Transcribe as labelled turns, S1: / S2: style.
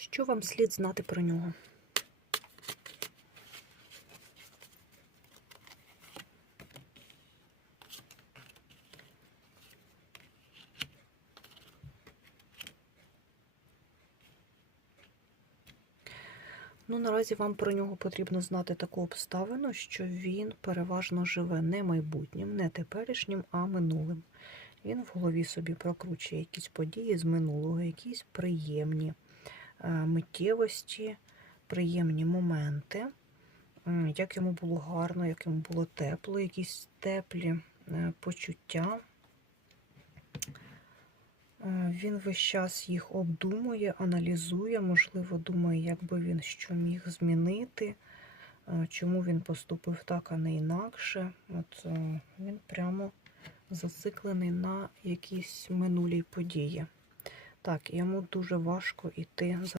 S1: Що вам слід знати про нього? Ну, наразі вам про нього потрібно знати таку обставину, що він переважно живе не майбутнім, не теперішнім, а минулим. Він в голові собі прокручує якісь події з минулого, якісь приємні миттєвості, приємні моменти, як йому було гарно, як йому було тепло, якісь теплі е, почуття. Е, Він весь час їх обдумує, аналізує, можливо, думає, як би він що міг змінити, е, чому він поступив так, а не інакше. От е, він прямо зациклений на якісь минулій події. Так, йому дуже важко йти за